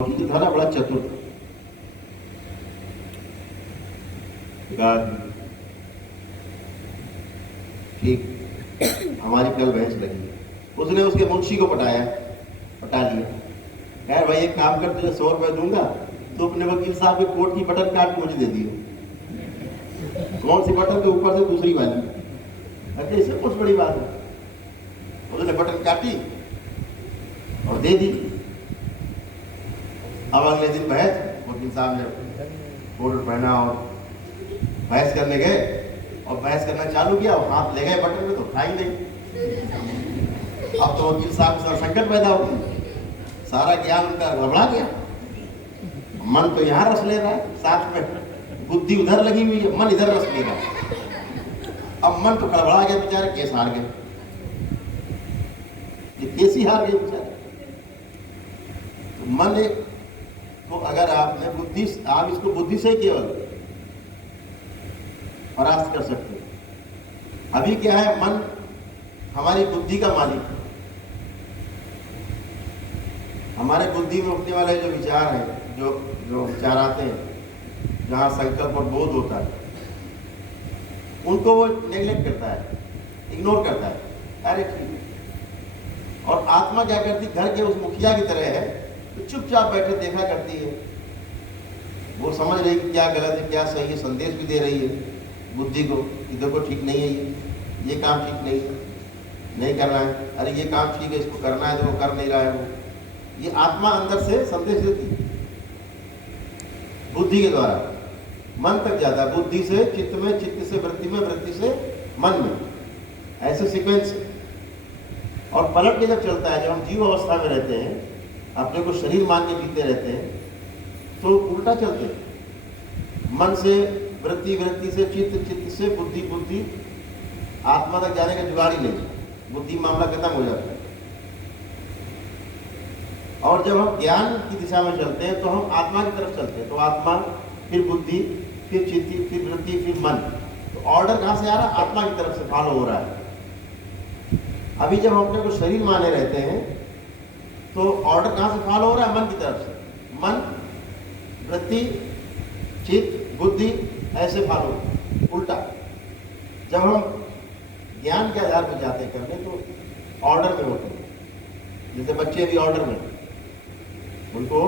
था ना, बड़ा चतुर था। ठीक, हमारी कल बहस लगी, उसने उसके मुंशी को पटा लिया। यार भाई एक काम कर, तुझे 100 रुपए दूंगा, तो अपने वकील साहब के कोर्ट की बटन काट के मुझे दे दियो। कौन सी बटन के ऊपर से दूसरी वाली? अच्छा, इससे कुछ बड़ी बात है। उसने बटन काटी और दे दी। अब अगले दिन बहस, वकील साहब ने कोट पहना और बहस करने गए, और बहस करना चालू किया और हाथ ले गए बटन में, तो उठा ही नहीं। अब तो वकील साहब सर संकट पैदा हो गया, सारा ज्ञान उनका गड़बड़ा गया। मन तो यहाँ रस ले रहा है, साथ में बुद्धि उधर लगी हुई है, मन इधर रस ले रहा है। अब मन तो गड़बड़ा गया, बेचारे केस हार गए। ये केस ही हार गए बेचारे। तो मन एक तो अगर आपने बुद्धि, आप इसको बुद्धि से केवल परास्त कर सकते हैं। अभी क्या है, मन हमारी बुद्धि का मालिक है। हमारे बुद्धि में उठने वाले जो विचार हैं, जो विचार आते हैं, जहाँ संकल्प और बोध होता है, उनको वो नेग्लेक्ट करता है, इग्नोर करता है। अरे ठीक। और आत्मा क्या करती, घर के उस मुखिया की तरह है, तो चुपचाप बैठे देखा करती है। वो समझ रही कि क्या गलत है क्या सही है, संदेश भी दे रही है बुद्धि को कि देखो ठीक नहीं है, ये काम ठीक नहीं है, नहीं करना है। अरे ये काम ठीक है, इसको करना है, तो वो कर नहीं रहा है। वो ये आत्मा अंदर से संदेश देती है बुद्धि के द्वारा, मन तक जाता है। बुद्धि से चित्त में, चित्त से वृत्ति में, वृत्ति से मन में, ऐसे सीक्वेंस। और पलट के जब चलता है, जब हम जीव अवस्था में रहते हैं, अपने को शरीर मान के जीते रहते हैं, तो उल्टा चलते हैं। मन से वृत्ति, वृत्ति से चित्त, चित्त से बुद्धि, बुद्धि आत्मा तक जाने का जुगाड़ ही नहीं। बुद्धि मामला खत्म हो जाता है। और जब हम ज्ञान की दिशा में चलते हैं, तो हम आत्मा की तरफ चलते हैं। तो आत्मा, फिर बुद्धि, फिर चित्त, फिर वृत्ति, फिर मन। तो ऑर्डर कहाँ से आ रहा है? आत्मा की तरफ से फॉलो हो रहा है। अभी जब हम अपने को शरीर माने रहते हैं, तो ऑर्डर कहाँ से फॉलो हो रहा है? मन की तरफ से। मन, वृत्ति, चित्त, बुद्धि, ऐसे फॉलो, उल्टा। जब हम ज्ञान के आधार पर जाते करने, तो ऑर्डर में होते हैं। जैसे बच्चे भी ऑर्डर में, उनको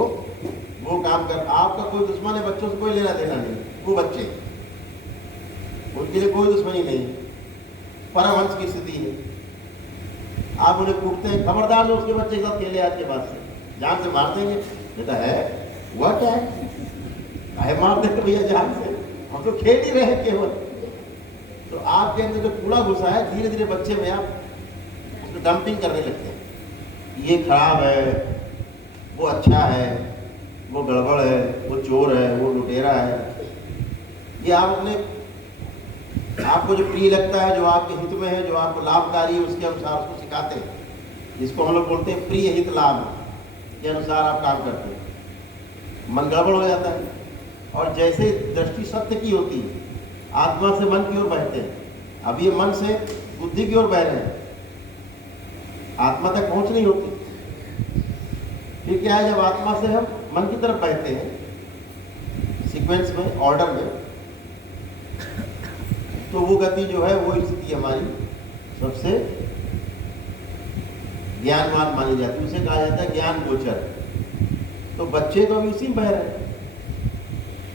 वो काम कर। आपका कोई दुश्मन है, बच्चों से कोई लेना देना नहीं, वो बच्चे, उनके लिए कोई दुश्मनी नहीं, परमहंस की स्थिति है। आप उन्हें कूटते हैं, खबरदार जो उसके बच्चे के साथ खेले आज के बाद से, जान से मार देंगे। बेटा है हुआ क्या है मार देते भैया जान से, हम तो खेल ही रहे केवल। तो आपके अंदर जो कूड़ा घुसा है, धीरे धीरे बच्चे में आप उसको डंपिंग करने लगते हैं। ये खराब है, वो अच्छा है, वो गड़बड़ है, वो चोर है, वो लुटेरा है। ये आप अपने, आपको जो प्रिय लगता है, जो आपके हित में है, जो आपको लाभकारी है, उसके अनुसार उसको सिखाते हैं। जिसको हम लोग बोलते हैं प्रिय हित लाभ के अनुसार आप काम करते हैं। मन गड़बड़ हो जाता है। और जैसे दृष्टि सत्य की होती है, आत्मा से मन की ओर बहते हैं। अब ये मन से बुद्धि की ओर बह रहे हैं, आत्मा तक पहुंच नहीं होती। फिर क्या है, जब आत्मा से हम मन की तरफ बहते हैं, सीक्वेंस में, ऑर्डर में, तो वो गति जो है, वो स्थिति हमारी सबसे ज्ञानवान मानी जाती है। उसे कहा जाता है ज्ञान गोचर। तो बच्चे तो अभी इसी में बह रहे हैं।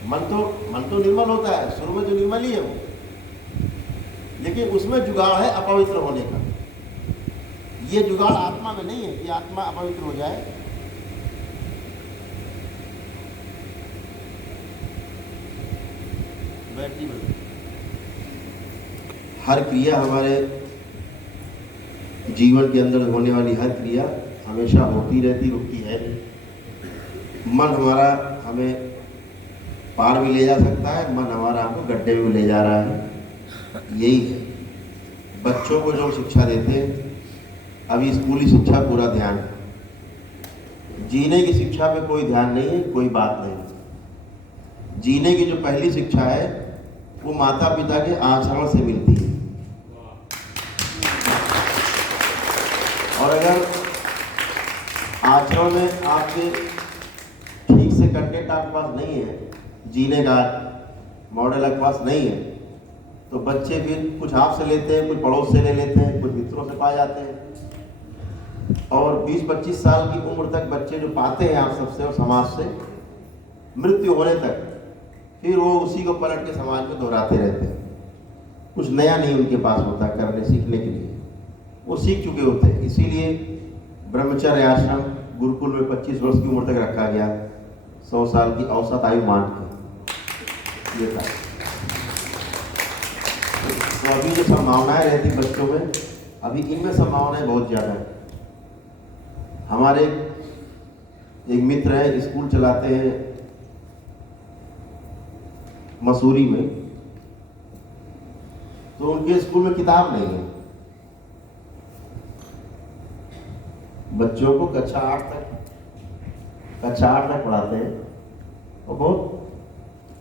मन तो निर्मल होता है, शुरू में जो निर्मल ही है वो, लेकिन उसमें जुगाड़ है अपवित्र होने का। ये जुगाड़ आत्मा में नहीं है कि आत्मा अपवित्र हो जाए। बैटरी में हर क्रिया, हमारे जीवन के अंदर होने वाली हर क्रिया हमेशा होती रहती, रुकती है। मन हमारा हमें पार भी ले जा सकता है, मन हमारा हमको गड्ढे में ले जा रहा है। यही है बच्चों को जो शिक्षा देते हैं। अभी स्कूली शिक्षा पूरा ध्यान है, जीने की शिक्षा पे कोई ध्यान नहीं है, कोई बात नहीं। जीने की जो पहली शिक्षा है, वो माता पिता के आचरण से मिलती है। और अगर आचरण में आपके से कंटेंट आपके पास नहीं है, जीने का मॉडल आपके पास नहीं है, तो बच्चे भी कुछ आपसे लेते हैं, कुछ पड़ोस से ले लेते हैं, कुछ मित्रों से पा जाते हैं। और 20-25 साल की उम्र तक बच्चे जो पाते हैं आप सबसे और समाज से, मृत्यु होने तक फिर वो उसी को पलट के समाज में दोहराते रहते हैं। कुछ नया नहीं उनके पास होता करने सीखने के लिए, वो सीख चुके होते हैं। इसीलिए ब्रह्मचर्य आश्रम गुरुकुल में 25 वर्ष की उम्र तक रखा गया, 100 साल की औसत आयु मान के ये था। तो अभी जो संभावनाएं रहती बच्चों में, अभी इनमें संभावनाएं बहुत ज़्यादा है। हमारे एक मित्र हैं, स्कूल चलाते हैं मसूरी में, तो उनके स्कूल में किताब नहीं है। बच्चों को कक्षा 8 तक पढ़ाते हैं और बहुत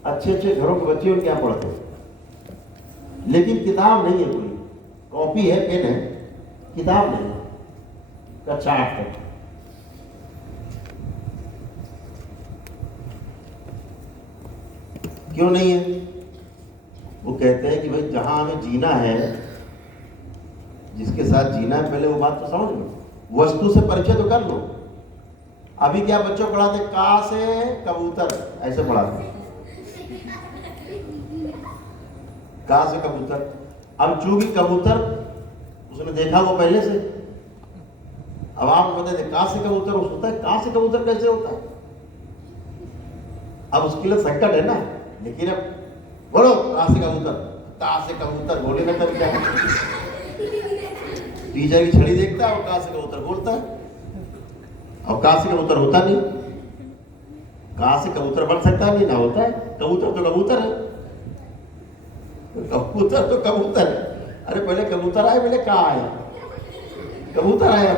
अच्छे घरों के बच्चे उनके यहाँ पढ़ते हैं, लेकिन किताब नहीं है, कोई कॉपी है, पेन है, किताब नहीं है कक्षा 8 तक। क्यों नहीं है? वो कहते हैं कि भाई जहां हमें जीना है, जिसके साथ जीना है, पहले वो बात तो समझ लो, वस्तु से परिचय तो कर लो। अभी क्या बच्चों पढ़ाते, का से कबूतर ऐसे पढ़ाते, का से कबूतर। अब चूंकि कबूतर उसने देखा वो पहले से, अब आप बताते का से कबूतर होता है, का से कबूतर कैसे होता है? अब उसके लिए संकट है ना। लेकिन अब बोलो का से कबूतर बोलेगा तब क्या? टीचर की छड़ी देखता है और का से कबूतर बोलता है। अब का से कबूतर होता नहीं, का से कबूतर बन सकता नहीं, ना होता है। कबूतर तो कबूतर है, कबूतर तो कबूतर है। अरे पहले कबूतर आए, पहले का आया? कबूतर आया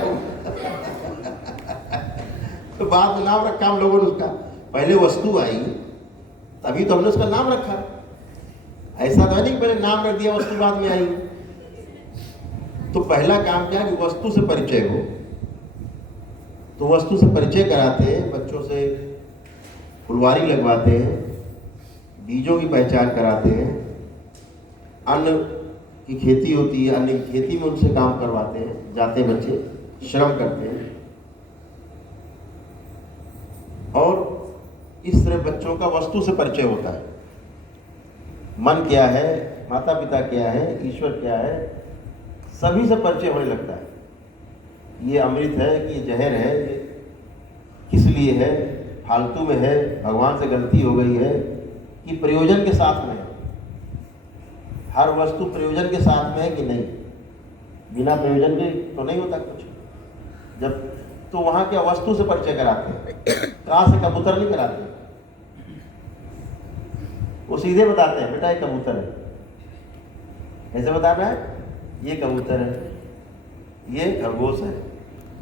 तो बाद में नाम रखा हम लोगों ने उसका। पहले वस्तु आई तभी तो हमने उसका नाम रखा। ऐसा तो नहीं पहले नाम रख दिया वस्तु बाद में आई। तो पहला काम क्या कि वस्तु से परिचय हो। तो वस्तु से परिचय कराते हैं, बच्चों से फुलवारी लगवाते हैं, बीजों की पहचान कराते हैं, अन्न की खेती होती है, अन्न की खेती में उनसे काम करवाते हैं, जाते बच्चे श्रम करते हैं। और इस तरह बच्चों का वस्तु से परिचय होता है। मन क्या है, माता पिता क्या है, ईश्वर क्या है, सभी से परिचय होने लगता है। ये अमृत है कि ये जहर है, ये किस लिए है, फालतू में है, भगवान से गलती हो गई है कि प्रयोजन के साथ में है। हर वस्तु प्रयोजन के साथ में है कि नहीं? बिना प्रयोजन के तो नहीं होता कुछ। जब तो वहां क्या वस्तु से परिचय कराते हैं, कहाँ से कबूतर नहीं कराते। वो सीधे बताते हैं बेटा ये कबूतर है, ऐसे बताना है, ये कबूतर है, ये खरगोश है।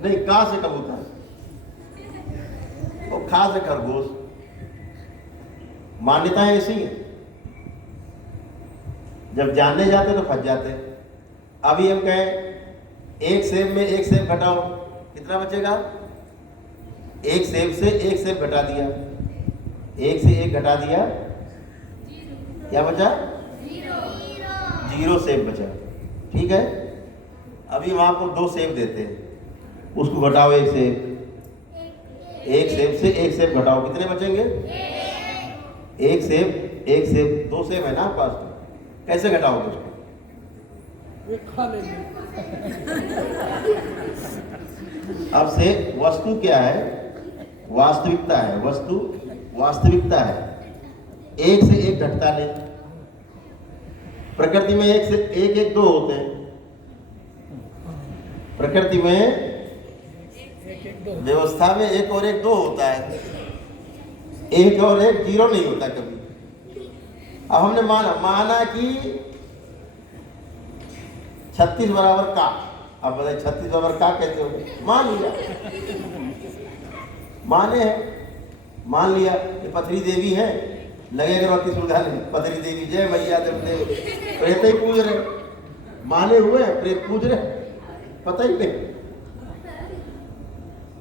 नहीं, कहाँ से कबूतर और खा से खरगोश। मान्यताएं ऐसी हैं। जब जानने जाते तो फंस जाते। अभी हम कहें एक सेब में एक सेब घटाओ, कितना बचेगा? एक सेब से एक सेब घटा दिया, एक से एक घटा दिया, क्या बचा? 0 सेब बचा। ठीक है, अभी हम आपको 2 सेब देते हैं, उसको घटाओ एक सेब, एक सेब से एक सेब घटाओ, कितने बचेंगे? एक सेब 2 सेब है ना आपके पास, कैसे घटाओगे उसको? खा लेंगे। अब से वस्तु क्या है? वास्तविकता है। वस्तु वास्तविकता है, एक से एक घटता नहीं। प्रकृति में एक से एक 2 होते हैं। प्रकृति में व्यवस्था में 1 और 1 2 होता है, 1 और 1 0 नहीं होता कभी। अब हमने माना कि 36 बराबर का। अब बताइए 36 बराबर का कैसे हो? मान लिया, माने हैं, मान लिया कि पथरी देवी है, लगे अगरबत्ती सुलगा ले, पथरी देवी जय मैया देव, प्रेत ही पूज रहे, माने हुए हैं, प्रेत पूज रहे, पता ही नहीं।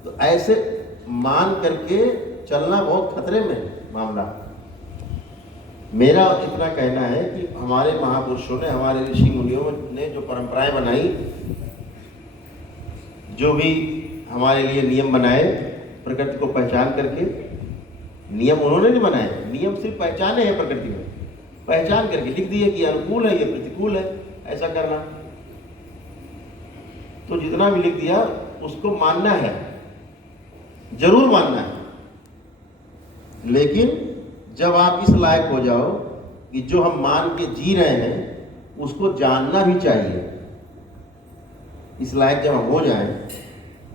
तो ऐसे मान करके चलना बहुत खतरे में है मामला। मेरा इतना कहना है कि हमारे महापुरुषों ने, हमारे ऋषि मुनियों ने जो परंपराएं बनाई, जो भी हमारे लिए नियम बनाए प्रकृति को पहचान करके, नियम उन्होंने नहीं बनाए, नियम सिर्फ पहचाने हैं प्रकृति में, पहचान करके लिख दिए कि अनुकूल है, ये प्रतिकूल है, ऐसा करना। तो जितना भी लिख दिया उसको मानना है, जरूर मानना है। लेकिन जब आप इस लायक हो जाओ कि जो हम मान के जी रहे हैं उसको जानना भी चाहिए, इस लायक जब हम हो जाएं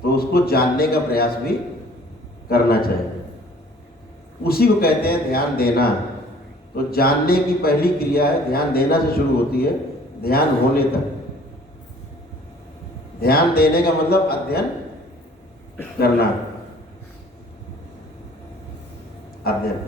तो उसको जानने का प्रयास भी करना चाहिए। उसी को कहते हैं ध्यान देना। तो जानने की पहली क्रिया है, ध्यान देना से शुरू होती है ध्यान होने तक। ध्यान देने का मतलब अध्ययन करना, अध्ययन।